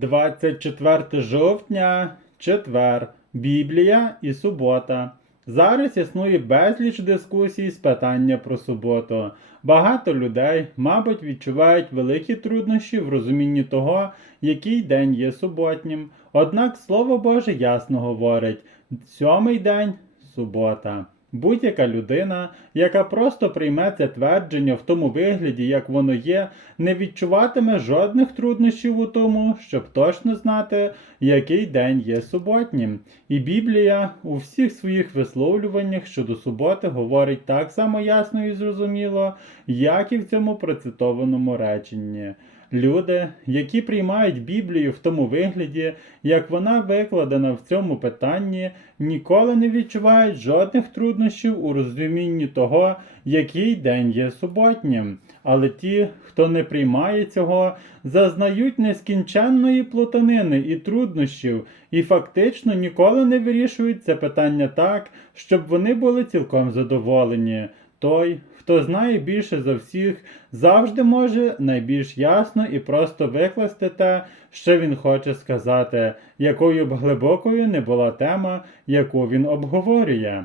24 жовтня, четвер, Біблія і субота. Зараз існує безліч дискусій з питання про суботу. Багато людей, мабуть, відчувають великі труднощі в розумінні того, який день є суботнім. Однак Слово Боже ясно говорить: сьомий день субота. Будь-яка людина, яка просто прийме це твердження в тому вигляді, як воно є, не відчуватиме жодних труднощів у тому, щоб точно знати, який день є суботнім. І Біблія у всіх своїх висловлюваннях щодо суботи говорить так само ясно і зрозуміло, як і в цьому процитованому реченні. Люди, які приймають Біблію в тому вигляді, як вона викладена в цьому питанні, ніколи не відчувають жодних труднощів у розумінні того, який день є суботнім. Але ті, хто не приймає цього, зазнають нескінченної плутанини і труднощів, і фактично ніколи не вирішують це питання так, щоб вони були цілком задоволені. Той, хто знає більше за всіх, завжди може найбільш ясно і просто викласти те, що він хоче сказати, якою б глибокою не була тема, яку він обговорює.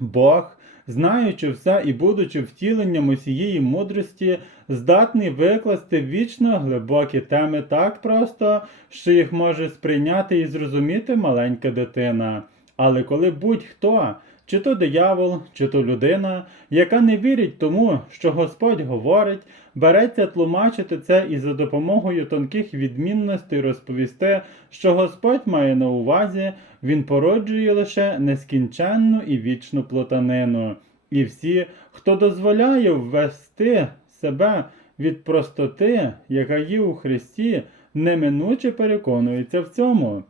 Бог, знаючи все і будучи втіленням усієї мудрості, здатний викласти вічно глибокі теми так просто, що їх може сприйняти і зрозуміти маленька дитина. Але коли будь-хто, чи то диявол, чи то людина, яка не вірить тому, що Господь говорить, береться тлумачити це і за допомогою тонких відмінностей розповісти, що Господь має на увазі, він породжує лише нескінченну і вічну плутанину. І всі, хто дозволяє ввести себе від простоти, яка є у Христі, неминуче переконується в цьому.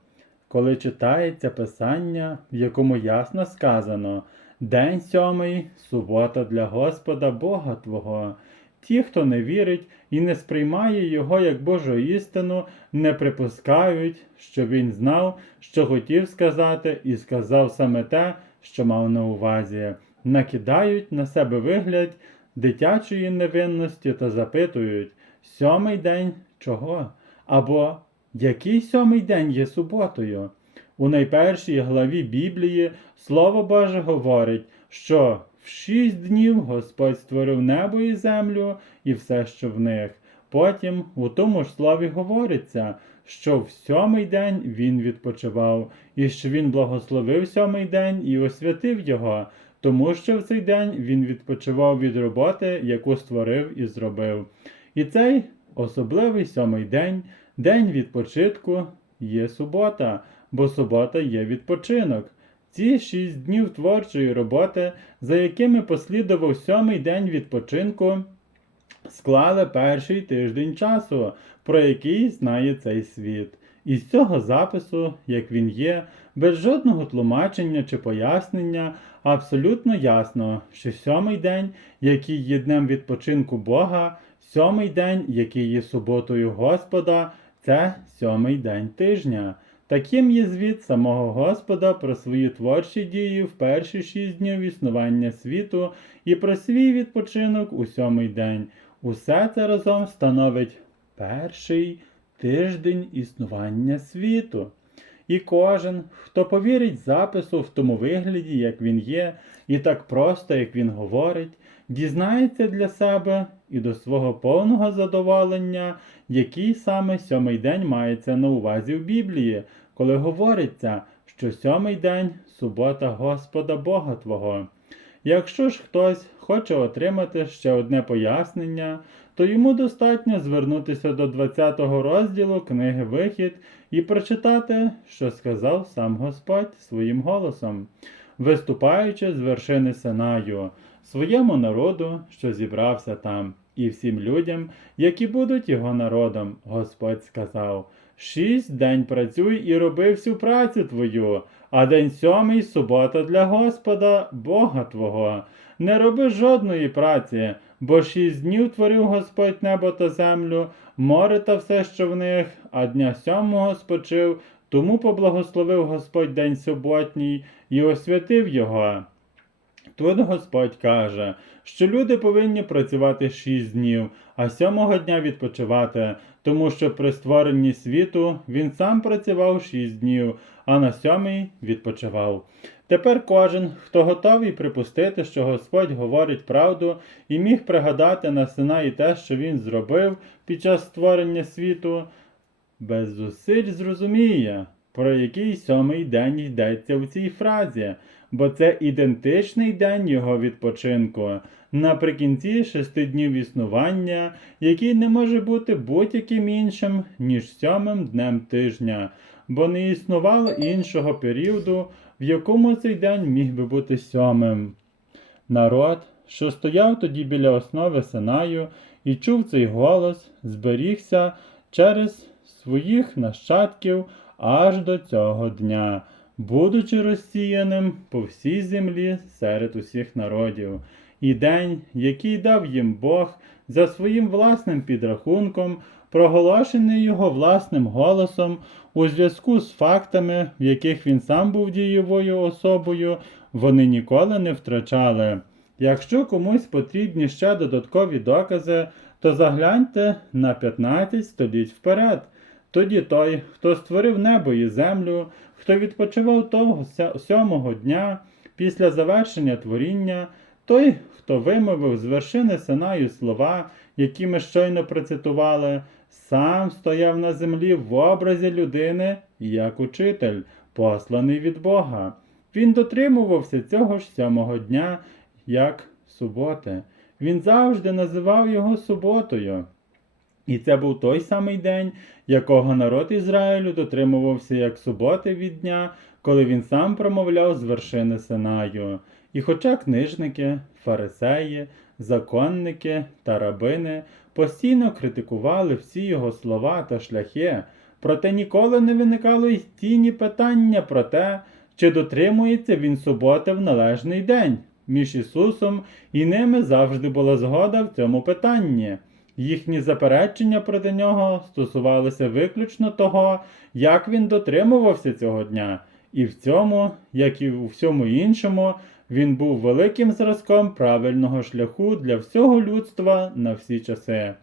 Коли читається Писання, в якому ясно сказано День сьомий, субота для Господа Бога Твого. Ті, хто не вірить і не сприймає Його як Божу істину, не припускають, що Він знав, що хотів сказати, і сказав саме те, що мав на увазі, накидають на себе вигляд дитячої невинності та запитують сьомий день чого? Або який сьомий день є суботою? У найпершій главі Біблії Слово Боже говорить, що в шість днів Господь створив небо і землю і все, що в них. Потім у тому ж слові говориться, що в сьомий день він відпочивав, і що він благословив сьомий день і освятив його, тому що в цей день він відпочивав від роботи, яку створив і зробив. І цей особливий сьомий день, день відпочитку, є субота, бо субота є відпочинок. Ці шість днів творчої роботи, за якими послідував сьомий день відпочинку, склали перший тиждень часу, про який знає цей світ. Із цього запису, як він є, без жодного тлумачення чи пояснення, абсолютно ясно, що сьомий день, який є днем відпочинку Бога, сьомий день, який є суботою Господа, це сьомий день тижня. Таким є звіт самого Господа про свої творчі дії в перші шість днів існування світу і про свій відпочинок у сьомий день. Усе це разом становить перший тиждень існування світу. І кожен, хто повірить запису в тому вигляді, як він є, і так просто, як він говорить, дізнається для себе і до свого повного задоволення, який саме сьомий день мається на увазі в Біблії, коли говориться, що сьомий день субота Господа Бога Твого. Якщо ж хтось хоче отримати ще одне пояснення, то йому достатньо звернутися до 20 розділу книги Вихід і прочитати, що сказав сам Господь своїм голосом, виступаючи з вершини Синаю, своєму народу, що зібрався там, і всім людям, які будуть його народом, Господь сказав. Шість день працюй і роби всю працю твою, а день сьомий субота для Господа, Бога Твого. Не роби жодної праці, бо шість днів творив Господь небо та землю, море та все, що в них, а дня сьомого спочив, тому поблагословив Господь день суботній і освятив його. Тут Господь каже, що люди повинні працювати шість днів, а сьомого дня відпочивати, тому що при створенні світу він сам працював шість днів, а на сьомий відпочивав. Тепер кожен, хто готовий припустити, що Господь говорить правду, і міг пригадати на Синаї те, що він зробив під час створення світу, без зусиль зрозуміє, про який сьомий день йдеться в цій фразі, бо це ідентичний день його відпочинку, наприкінці шести днів існування, який не може бути будь-яким іншим, ніж сьомим днем тижня, бо не існувало іншого періоду, в якому цей день міг би бути сьомим. Народ, що стояв тоді біля основи Синаю і чув цей голос, зберігся через своїх нащадків аж до цього дня, будучи розсіяним по всій землі серед усіх народів. І день, який дав їм Бог за своїм власним підрахунком, проголошений його власним голосом у зв'язку з фактами, в яких він сам був дієвою особою, вони ніколи не втрачали. Якщо комусь потрібні ще додаткові докази, то загляньте на 15 століть вперед. Тоді той, хто створив небо і землю, хто відпочивав того сьомого дня після завершення творіння, той, хто вимовив з вершини Синаю слова, які ми щойно процитували, сам стояв на землі в образі людини як учитель, посланий від Бога. Він дотримувався цього ж сьомого дня як суботи. Він завжди називав його суботою. І це був той самий день, якого народ Ізраїлю дотримувався як суботи від дня, коли він сам промовляв з вершини Синаю. І хоча книжники, фарисеї, законники та рабини постійно критикували всі його слова та шляхи, проте ніколи не виникало й тіні питання про те, чи дотримується він суботи в належний день. Між Ісусом і ними завжди була згода в цьому питанні. Їхні заперечення проти нього стосувалися виключно того, як він дотримувався цього дня, і в цьому, як і у всьому іншому, він був великим зразком правильного шляху для всього людства на всі часи.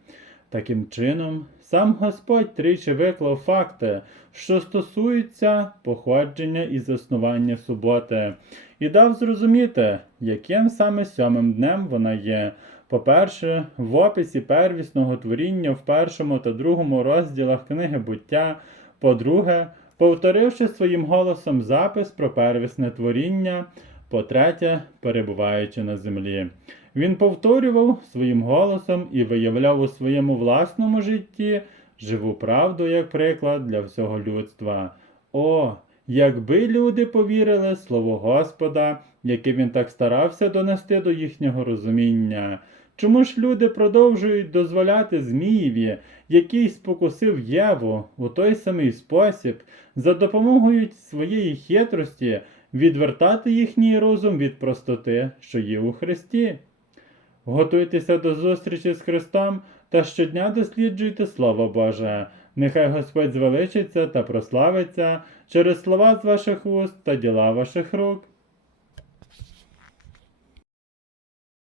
Таким чином, сам Господь тричі виклав факти, що стосуються походження і заснування суботи, і дав зрозуміти, яким саме сьомим днем вона є. По-перше, в описі первісного творіння в першому та другому розділах книги буття, по-друге, повторивши своїм голосом запис про первісне творіння, по-третє, перебуваючи на землі. Він повторював своїм голосом і виявляв у своєму власному житті живу правду як приклад для всього людства. О, якби люди повірили слову Господа, яке він так старався донести до їхнього розуміння. Чому ж люди продовжують дозволяти Змієві, який спокусив Єву у той самий спосіб, за допомогою своєї хитрості відвертати їхній розум від простоти, що є у Христі? Готуйтеся до зустрічі з Христом та щодня досліджуйте Слово Боже. Нехай Господь звеличиться та прославиться через слова з ваших уст та діла ваших рук.